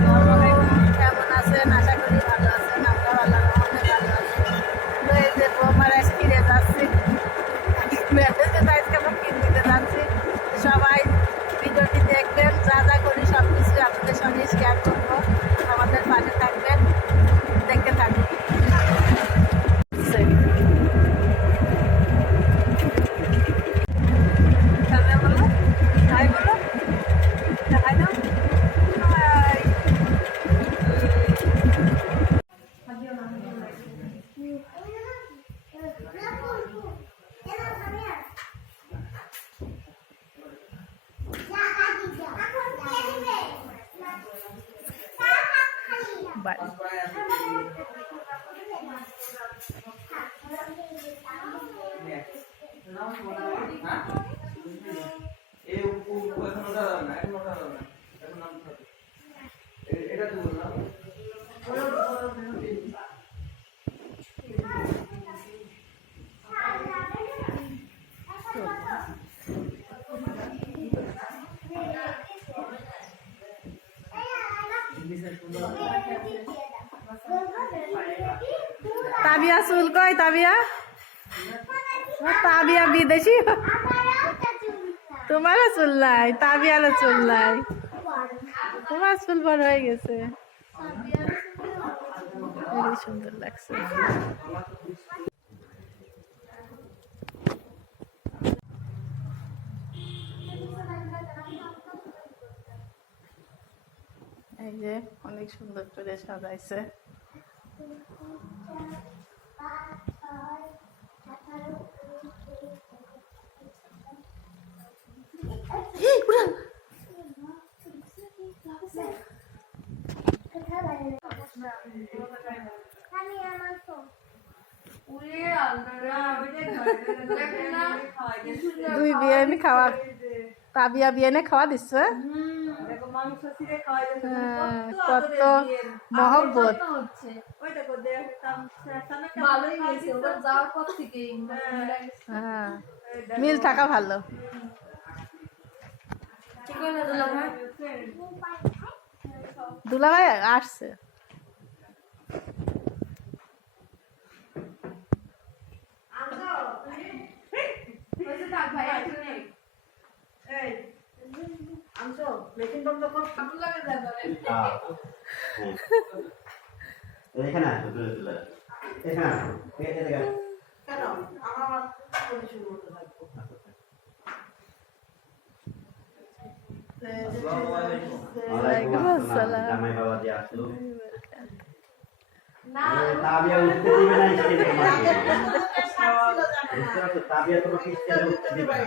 guys. 的，来，这么。তোমারও চুল নাই, তাবিয়ারও চুল নাই। তোমার চুল বড় হয়ে গেছে। সুন্দর লাগছে। এই যে, অনেক সুন্দর করে সাজাইছে। দুই বিরিয়ানি খাওয়া। তাবিয়া বিরিয়ানি খাওয়া দিচ্ছে হ্যাঁ, কত মহব্বত। হ্যাঁ মিল থাকা ভালো। দুলাভাই আসছে। এখানে আসো তুলে তুলে এখানে আসো এ- এদিকে আসো। আসসালামু আলাইকুম। ওয়ালাইকুম ওয়ালাইকুম আসসালাম। আসসালাম। জামাই বাবা দিয়ে আসলো তাবিয়া উঠতে দিবে না স্টেজে তোমাকে তাবিয়া তোমাকে স্টেজে উঠতে দিবে না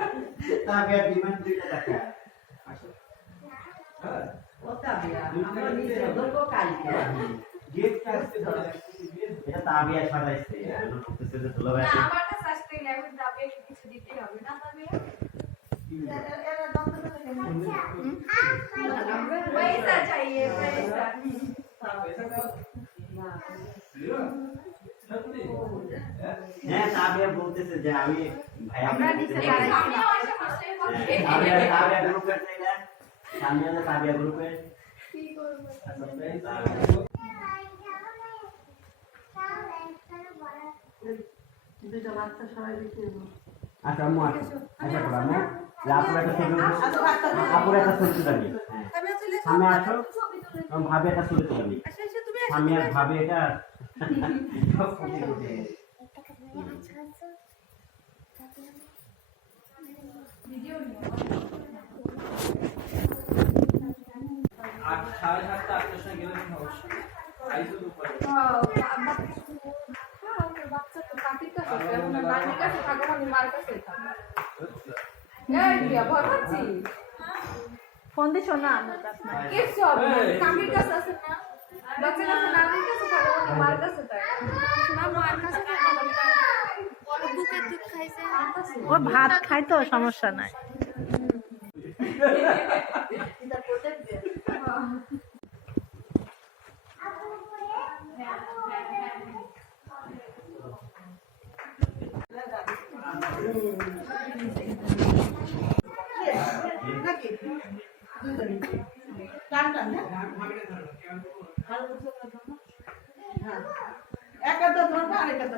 তাবিয়া বলতেছে। আমি এদিকে যাইতে পারি, এদিকে যাইতে পারি। না এদিকে আসতে হবে তাবিয়া আপুকে যেতে দিবে না তোমাকে আচ্ছা, আপনি দিবেন? পয়সা পয়সা? বলো আমি তাবিয়া ডিমান্ড দুইটা টাকা হ্যাঁ। গিফট আজকে ধরে রাখছি, দিয়ে দিন। এটা তাবিয়া সাজাইছে এজন্য বলতেছে যে দুলাভাই না আমার কাছে আসতে গেলে এখন যাবে কিছু দিতে হবে না তবে পয়সা চাইয়ে পয়সা পয়সা দাও। দিবেন? সত্যি? হ্যাঁ? হ্যাঁ বলতেছে যে আমি ভাই আমরা নিচে হ্যাঁ, তাবিয়া আচ্ছা। আচ্ছা আচ্ছা আম্মু আপুর একটা ছবি আপুর একটা ছবি সামনে আসো। ছবি আর ভাবি এটা সাড়ে সাতটা আটটার সময় গেলে সমস্যা আইসো দুপুরে আচ্ছা। ফোন দিছো না কিছু হবে কামির কাছে আছে না? বাচ্চা কাছে না কাছে মার কাছে না মার কাছে ও ভাত খায় তো সমস্যা নাই। একটা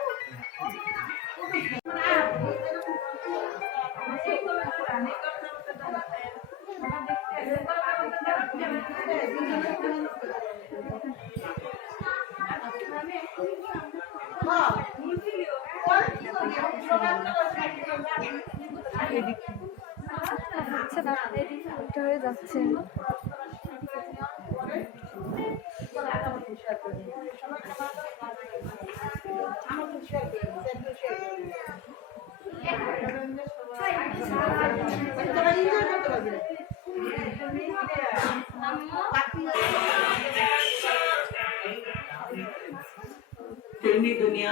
আচ্ছা ওইটা যাচ্ছে दुनिया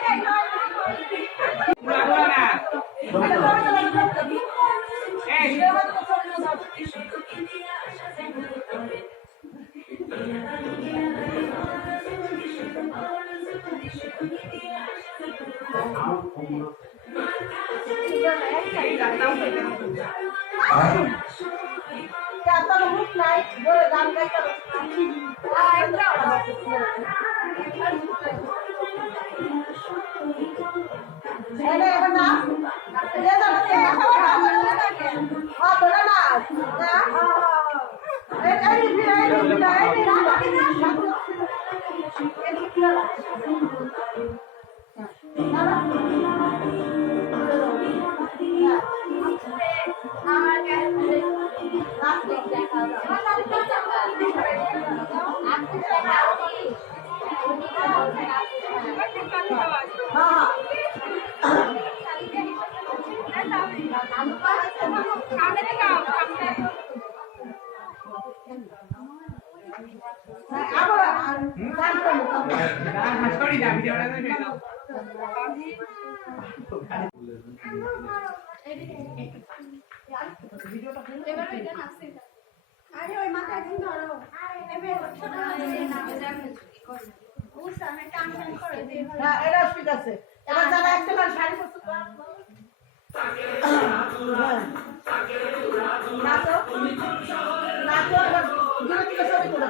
আরে ওই মাথা একদম ধরো এবার ছোট এটা ঠিক আছে। এবার যারা একটা শাড়ি পছন্দ হ্যাঁ। নাচো। নাচো, এবার দূরে থেকে ছবি তোলা।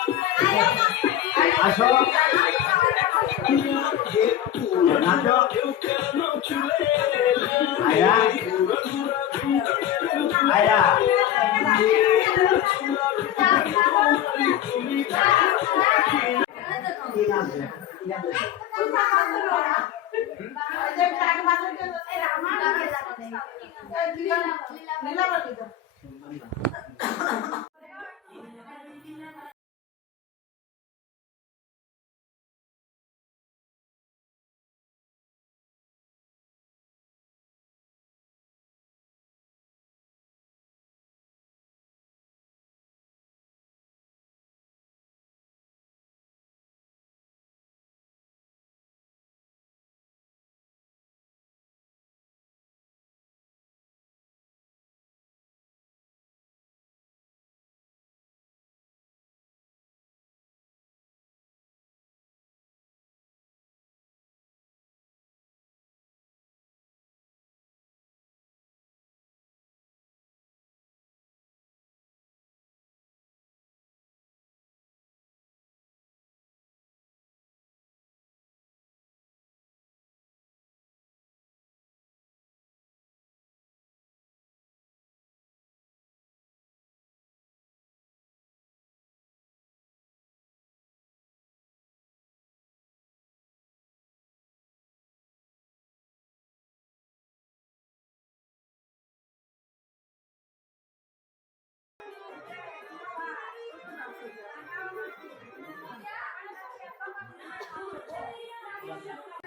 নাচো আয়রা আয়রা কি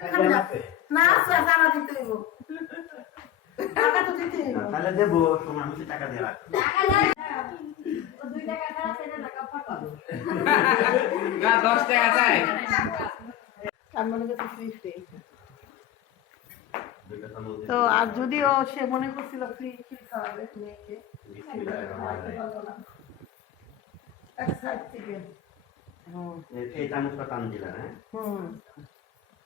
না। আচ্ছা জানা দিতে হইব। টাকা তো দিতে হইব। তাহলে দেবো সময় মতো টাকা দিয়ে রাখো না দশ টাকা চাই তার মনে করছে ফ্রি ফ্রি দুইটা চামচ দিয়ে তো আর যদিও সে মনে করছিল ফ্রি ফ্রি খাওয়াবে মেয়েকে এক সাইড থেকে। হুম এই- এই চামচটা টান দিলা হ্যাঁ? হুম।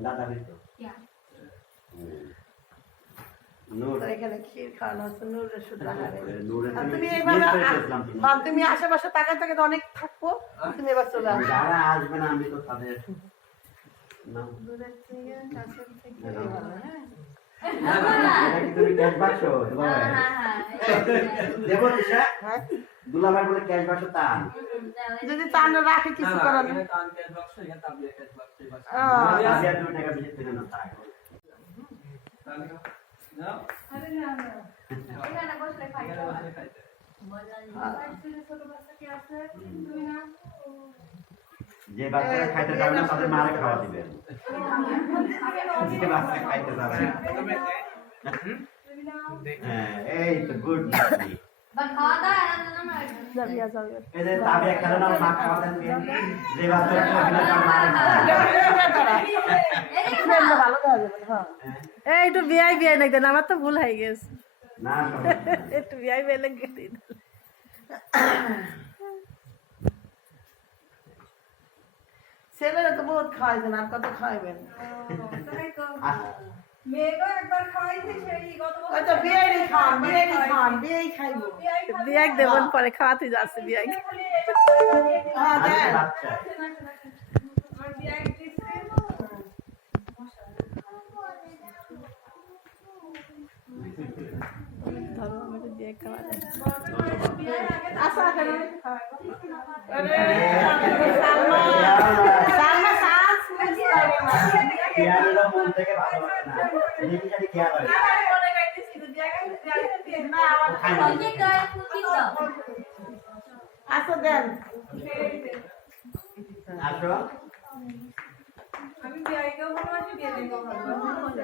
দাদা নূরের শুধু আহারে নূরের আর তুমি আশেপাশে তাকায় তাকে অনেক থাকব তুমি এবার চলে যারা আসবে না আমি তো তাদের দূরের থেকে কাছের থেকে যদি টান রাখে কিছু করার খাইতে ছোট বাচ্চা কি আছে? তুমি না? যে বাচ্চারা খাইতে যাবে না তাদের মারে খাওয়া দিবে। যে বাচ্চা খাইতে যাবে না। এই তো গুড বাচ্চারা একটু বিয়াই বিয়াই দেন। আমার তো ভুল হয়ে গেছে। একটু বিয়াই বিয়াই লেগে ছেলেরা তো বহুত খাওয়াইছেন আর কত খাওয়াইবেন তো বিয়াই দেবেন পরে খাওয়াতে যাচ্ছে বিয়াই। হ্যাঁ ধরো আমাকে দিয়ে খাওয়া দেন আচ্ছা কেন সালমা সাস খেয়ালেরও মন থেকে ভালোবাসে না এদিকে যদি খেয়াল হয় খায় না। আচ্ছা দেন আসো আমি বিয়েকেও ভালোবাসি বিয়ে দেখেও ভালোবাসি